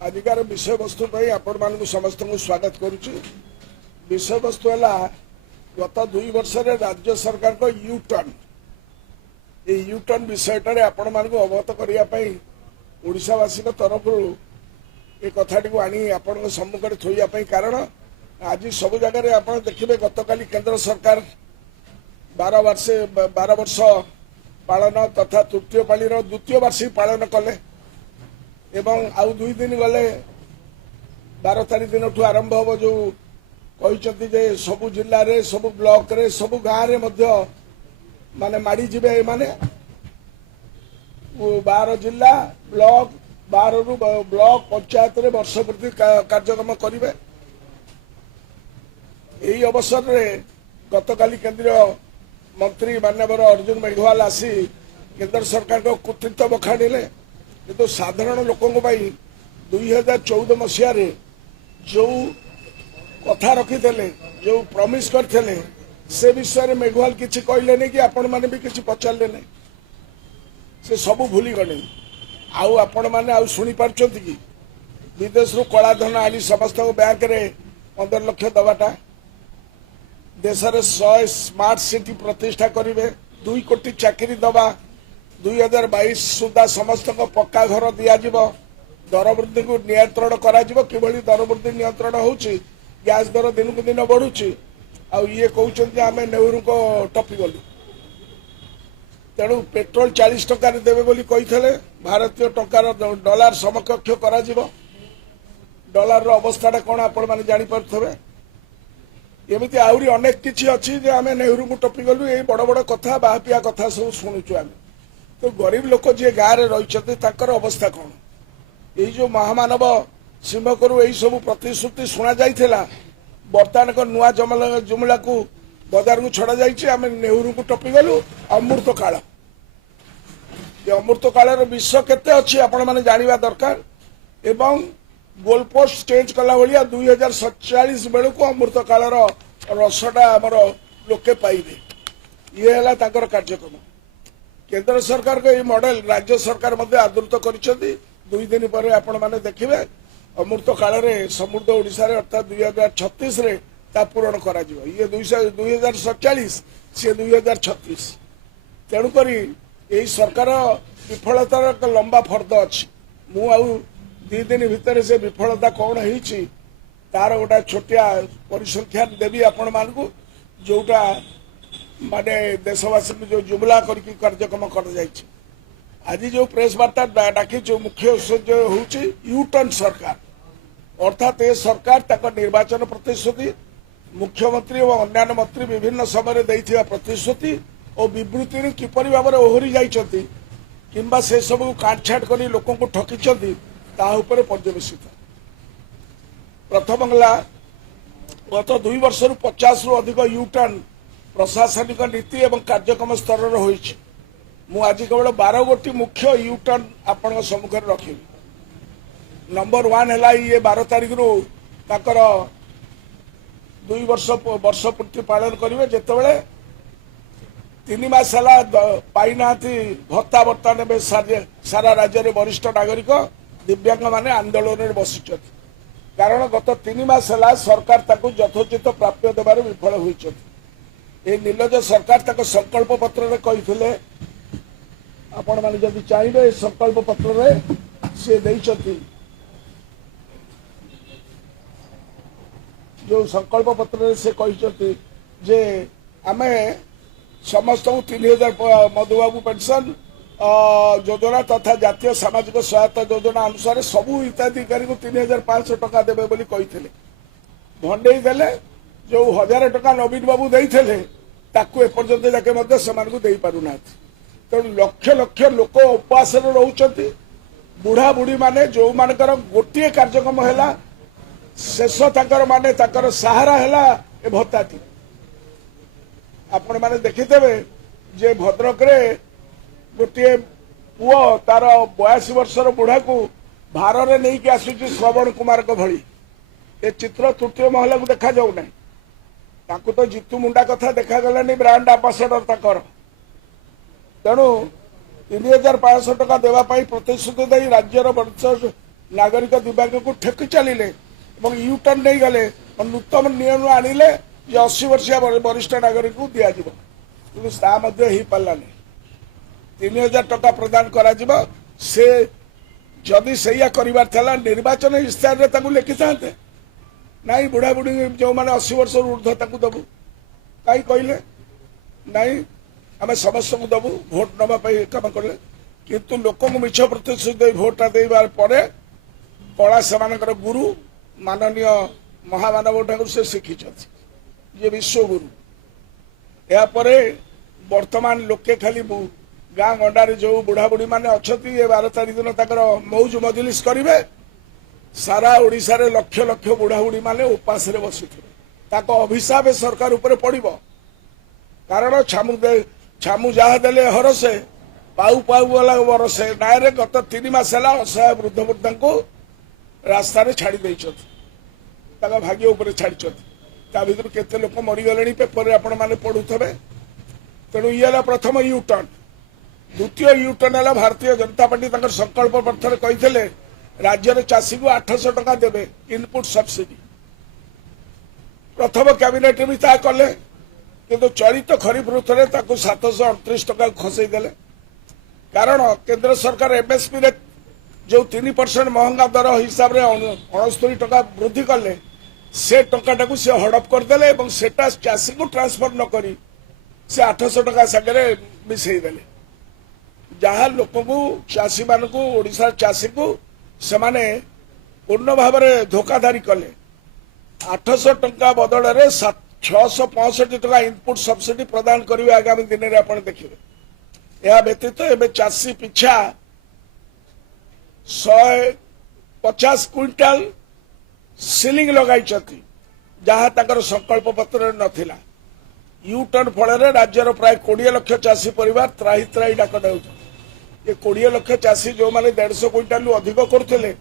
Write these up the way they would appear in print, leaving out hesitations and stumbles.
आजिकार विषय वस्तु आपण मानक समस्त को स्वागत करुच्ची। विषय वस्तु है गत 2 वर्ष राज्य सरकार को यू टर्न विषयटार आपण मानक अवगत करने ओडावासी तरफ ये कथाटी को आनी आपण सम्मुखें थोड़ाई कारण आज सब जगह आप देखिए गतकाली केंद्र सरकार 12 वर्ष पालन तथा तृतीय पालीर द्वितीय वार्षिक पालन कले एवं आउ 2 दिन गले 12 तारीख दिन ठू आरंभ हम जो कहते सबु जिले में सबु ब्लॉक रे सबु गाँव में माने माड़ी जीवे माने 12 जिला ब्लॉक 12 रु ब्लॉक पंचायत रे वर्षपूर्ति कार्यक्रम करेंगे। यही अवसर में गतकाली केंद्रीय मंत्री माननीय अर्जुन मेघवाल आसी केंद्र सरकार को कृतित्व बखाणिले किंतु साधारण लोकों 2014 मसीह जो कथा रखी जो प्रमिश करते से विषय में मेघवाल किसी कहले नहीं कि आपण मैंने भी किसी पचारे नहीं से सब भूली गले आउ आपण मैंने आउ शुणी पार्छंती कि विदेश रु कलाधन आनी समस्त बैंक रे 15 लाख दवाटा देश में 100 स्मार्ट सिटी प्रतिष्ठा करेंगे 2 कोटी चाकरी दबा 2022 सुधा समस्त को पक्का घर दिज्व दर वृद्धि को नियंत्रण करा किभली दर वृद्धि नियंत्रण होची गैस दर दिन को दिन बढ़ुची आ ये कहते आम नेहरू को टपी गलु तेणु पेट्रोल 40 टकर देवे बोली कही भारतीय टंकार डॉलर समकक्ष करा डॉलर अवस्था कौन आपण मैंने जानीपे एमती आहरी अनेक किसी अच्छी आम नेहरू को टपी गलु ये बड़ बड़ कथा बापिया कथा सब शुणुचु आम तो गरीब लोक जी गाँव में रही अवस्था कौन यही जो महामानव सिंहकरू यही सब प्रतिश्रुति शुणा जाइथिला बर्तमान को नुआ जुमला को बजार को छड़ा जाम नेहरू को टपी गलु अमृत काल ये अमृत कालर विश्व केते अच्छी आपण माने जानिबा दरकार एवं गोलपोस्ट चेंज कला भाया 2047 बेलू को अमृत कालर रसटा आमर लोके पाइबे ये है कार्यक्रम केंद्र सरकार को ये मॉडल राज्य सरकार मध्य आदृत कर 2 दिन पर आपण माने देखिबे अमृत काल रे समृद्ध ओडिशा रे अर्थात 2036 रे ता पूरण करा जिवो ये 2047 से 2036 तेणु करी यही सरकार विफलतार एक लंबा फर्द अच्छी मु आउ 2 दिन भितर से विफलता कौन होईची तार गोटा छोटिया परिसंख्यान देवी आपण मानकु जोटा माने देशवासी जो जुमला करके कार्यक्रम कर जाइए आज जो प्रेस वार्ता डाकी जो मुख्य उद्देश्य होची यू टर्न सरकार अर्थात ये सरकार तक निर्वाचन प्रतिश्रुति मुख्यमंत्री और अन्य मंत्री विभिन्न समय देइथिबा प्रतिश्रुति और विवृत्ति किपरि भाव में ओहरी जाइछंती किंबा से सब काटछाट कर लोकों को ठकिछंती ता ऊपर पर्यवेसित प्रथम गला गत 2 वर्ष 50 रु अधिक यू टर्न प्रशासनिक नीति एवं कार्यक्रम स्तर होईछि मु आज केवल 12 गोटी मुख्य यू टर्न आपण सम्मुखें रखी नंबर 1 है ये 12 तारीख रु ताकर 2 वर्ष पूर्ति पालन करेंगे जितेबले 3 मास पाई ना भत्ता बर्तमान सारा राज्य में वरिष्ठ नागरिक दिव्यांग माने आंदोलन में बसी कारण गत 3 मास सरकार ताकू यथोचित प्राप्य देवार विफल होती निर्लज सरकार तक संकल्प पत्र कही आपण माने जदि चाहिए संकल्प पत्र से देइछथि जो संकल्प पत्र से कही जे आमे समस्त 3000 मधुबाबू पेंशन योजना तथा जातीय सामाजिक सहायता योजना अनुसार सबू हिताधिकारी को 3500 टका देवे बोली कही भंडे देले जो 1000 टका नवीन बाबू देइथिले ताकू एपर्यंत जाके मध्य समान को देई पारु ना तेणु लक्ष लक्ष लोक उपवास रोचंती बुढ़ा बुढ़ी माने जो मानकर गोटे कार्यक्रम है शेष ताकर माने ताकर सहारा है ए भत्ताटी आपण माने देखिथे जे भद्रक रे गोटे पुओ तार 82 वर्षर बुढ़ा को भार रे नहीं कि आसुची श्रवण कुमार को भली ए चित्र तृतीय महला को देखा जाऊ ना ताकू तो जीतू मुंडा कथा देखा गलानी ब्रांड आंबासाडर ताकर तेणु 3500 टका देवाई प्रतिश्रुति दे राज्यर नागरिक दिव्यांग को ठेकी चलिले यू टर्न नहीं गले नूतन नियम आनिले 80 वर्षीय वरिष्ठ नागरिक को दिया कि पारानी 3000 टका प्रदान करा से जदि से कर निर्वाचन इश्ताहार लिखि था नाई बुढ़ा बुढ़ी जो मैंने 80 वर्ष ऊर्ध्व दबू कहीं कहले नाई आम समस्त को दबू भोट नापी कम कले किंतु लोक मिछ प्रतिश्रुति भोटा देवार परे कला से गुरु माननीय महामानव ठाकुर से शिखी ये विश्वगुरु यापर वर्तमान लोके खाली गाँ गंडारे जो बुढ़ा बुढ़ी मैंने अच्छा 12 तारीख दिन तक मौज मजलिस करेंगे सारा ओडिशा रे लक्ष लक्ष बुढ़ा बुढ़ी मैंने उपास बसुथे अभिशाप सरकार उपर पड़ कारण छामु जहा देले हरसे पाऊ पाऊ वाला बरसे नायरे गत 3 मास है असहाय वृद्ध वृद्धा को रास्तार छाड़ी भाग्य उपर छाड़ी भर केते लोक मरीगले पेपर आपण मैंने पढ़ुवे तेणु ये प्रथम यू टर्न द्वितीय यू टर्न है भारतीय जनता पार्टी संकल्प पत्र कहते राज्य चाषी को 800 टका देवे इनपुट सब्सिडी प्रथम कैबिनेट भी ता कले किंतु चलित खरीफ ऋतु में 738 टका खसईदे कारण केंद्र सरकार एमएसपी रे जो 3% महंगा दर हिसाब से 69 टका वृद्धि कले से टंका से हड़प करदे सेटा चाषी को ट्रांसफर न करी से 800 टका सागर मिसईदेले जहाँ लोक को चाषी मान को ओडिशा चाषी को सेमाने पूर्ण भाव में धोखाधारी कले 800 टंका बदल में 665 टका इनपुट सब्सिडी प्रदान करेंगे आगामी दिन में आप देखिए यह व्यतीत एवं चाषी पिछा 150 क्विंटाल सिलिंग लगाई जहाँ तक संकल्प पत्र नथिला यू टर्न फल राज्यर प्राय 20 लाख चाषी परिवार त्राही त्राही डाक दे ये 20 लाख चाषी जो मैंने 150 क्विंटाल अधिक करुले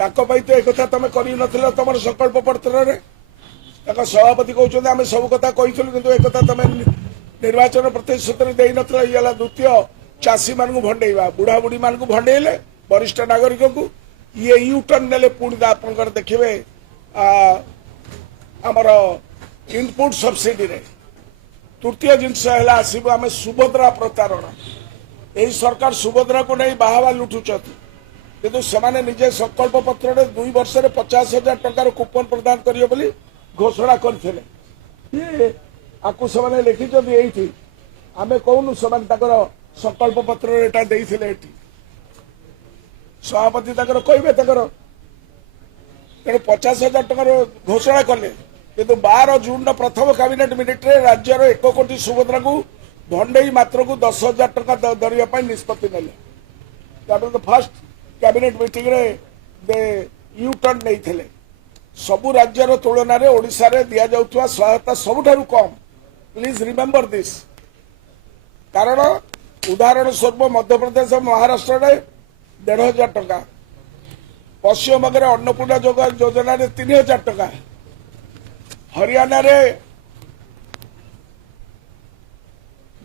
तो एक तुम कर तुम संकल्प पत्र सभापति कहते आम सब कथा कहूँ कि एक तुम निर्वाचन प्रतिश्रुति दे ना द्वितीय चाषी मान भंडेवा बुढ़ा बुढ़ी मान भंडेले वरिष्ठ नागरिक को ये यू टर्न ने पुणी आप देखिए आमर इनपुट सब्सिडी रे तृतीय जिनस आसब आम सुभद्रा प्रतारणा यही सरकार सुभद्रा को नहीं बाहवा लुटुंट किंतु से निजे संकल्प पत्र 2 वर्ष 50,000 टंकार कूपन प्रदान करिए बोली घोषणा करते आपको से लिखिं ये आम कहूनु से संकल्प पत्र सभापति कहे तेणु 50,000 टकर घोषणा कले किंतु 12 जून प्रथम कैबिनेट मिनिट रे राज्यर 1 कोटी सुभद्रा को भंडई मात्र को 10,000 टका दरिया निष्पत्ति ने फर्स्ट कैबिनेट मीटिंग रे दे यू टर्न नहीं सबु राज्यर तुलन में ओडिशा रे दिया जाउथुवा सहायता सबुठारु कम प्लीज रिमेम्बर दिस कारण उदाहरण स्वरूप मध्य प्रदेश महाराष्ट्र रे 1,500 टका पश्चिम बंग अन्नपूर्णा योजना 3,000 टका हरियाणा रे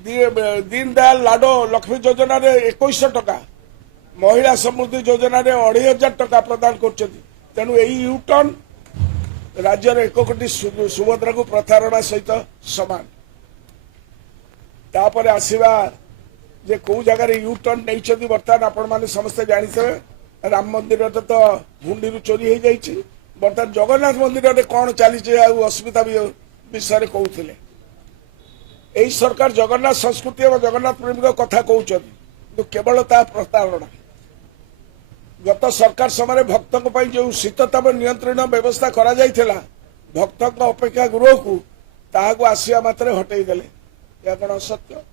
दीनदयाल लाडो लक्ष्मी योजना 2100 टका महिला समृद्धि योजना 2,500 टका प्रदान कर तेणु यही यू टर्न राज्यर 1 कोटी सुभद्रा को प्रतारणा सहित समान तापर आसवा जे कौ जगार यू टर्न नहीं बर्तमान आपण मैंने समस्ते जानते राम मंदिर तो हुंडी चोरी हो जाइए बर्तमान जगन्नाथ मंदिर कौन चली असुविधा विषय कहते यही सरकार जगन्नाथ संस्कृति और जगन्नाथ प्रेमी कथा कहते केवल ता प्रतारणा गत सरकार समय भक्तों जो शीतताप नियंत्रण व्यवस्था करा जाइथिला भक्तों अपेक्षा गृह को ताहाको आसिया मात्रे हटेदेले या कौन असत्य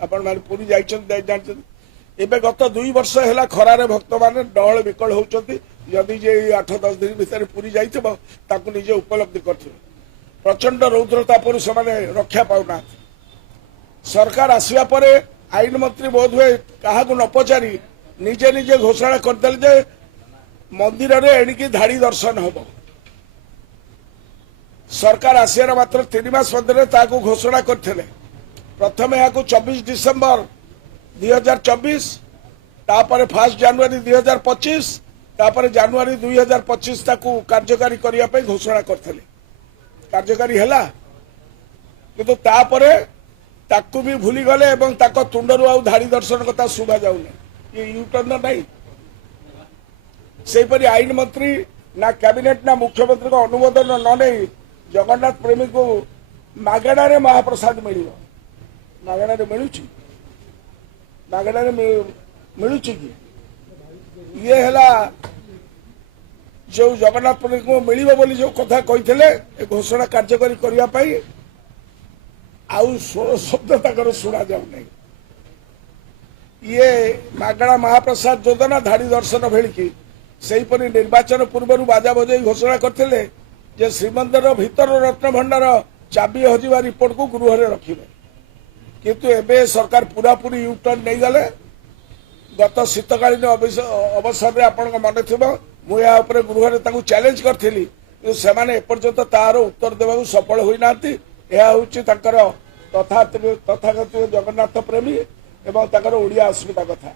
आपण मैंने पूरी जानते एवं गत 2 वर्ष है खरारे भक्त मैंने डहल विकल होती जदि जे 8-10 दिन भितर पूरी जाइए निजे उपलब्धि कर प्रचंड रौद्रतापुर से रक्षा पाऊना सरकार आसवा पर आईन मंत्री बोध हुए क्या न पचारि निजे निजे घोषणा करदे मंदिर में एणिकी धाड़ी दर्शन हम सरकार आसियार मात्र 3 मास मध्य घोषणा करते प्रथम यहाँ 24 डिसेम्बर 2024 तापर 1 जनवरी 2025 तापर जनवरी 2025 ताकू कार्यकारी करिया पे घोषणा करथिले कार्यकारी हैला किंतु तापरे ताकू भी भूली गले एवं ताको तुंडरू आउ धाड़ी दर्शन कथा सुभा जाउने ये यूटर्न नहीं सेपरी आईन मंत्री ना कैबिनेट ना मुख्यमंत्री को अनुमोदन न नहीं जगन्नाथ प्रेमी को मागणारे महाप्रसाद मिल मागणारे मिलुची कि ये है जो जगन्नाथ प्रेमी को मिल बोली जो कथा कही घोषणा कार्यकारी करने आउ षोल शब्द तक शुणा जाऊ नहीं ये मागणा महाप्रसाद योजना धाड़ी दर्शन भेलिकी सेहीपरि निर्वाचन पूर्व बाजा बजाई घोषणा करते श्रीमंदिर भीतर रत्न भंडार चाबी हजिवा रिपोर्ट को गृह में रखिबे किंतु एबे सरकार पूरा पूरी यूटर्न नहीं गले गत शीतकालीन अवसर में आपण मन थी मुझे गृह में चैलेंज करी एपर्यंत तार उत्तर देवा सफल होना तथाकथित जगन्नाथ प्रेमी एवं ओडिया अस्मिता कथा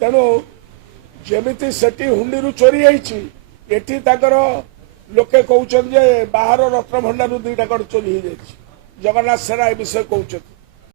तेणु जमिति सेठी हुंडी चोरी एठी लोके कहते बाहर रत्न भंडार दुईटा चोरी हो जगन्नाथ सेना ए विषय कहते